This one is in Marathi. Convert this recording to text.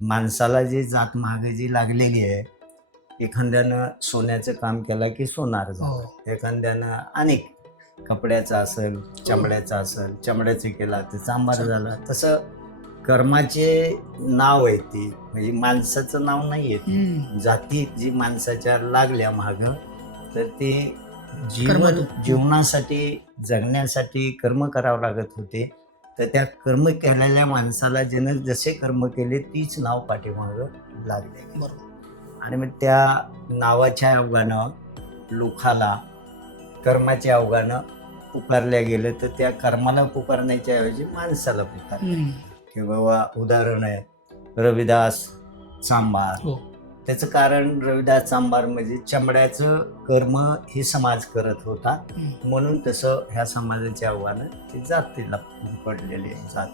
माणसाला जी जात महाग जी लागलेली आहे, एखाद्यानं सोन्याचं काम केलं की सोनार झालं, एखाद्यानं अनेक कपड्याचं असेल, चमड्याचं असेल, चमड्याचं केला तर चांभार झाला. तसं कर्माचे नाव आहे ती, म्हणजे माणसाचं नाव नाही आहे. जाती जी माणसाच्या लागल्या महाग, तर ते जीवनासाठी जगण्यासाठी कर्म करावं लागत होते. तर त्या कर्म केलेल्या माणसाला ज्यानं जसे कर्म केले तीच नाव पाठीमागं लागले. आणि मग त्या नावाच्या अवघानं लोकाला कर्माच्या अवघानं पुकारल्या गेलं, तर त्या कर्माला पुकारण्याच्या ऐवजी माणसाला पुकारलं की बाबा. उदाहरण आहे रविदास चांभार. त्याचं कारण रविदास चांभार म्हणजे चमड्याचं कर्म हे समाज करत होता, म्हणून तसं ह्या समाजाच्या आव्हानं ती जातीला पडलेली आहे. जात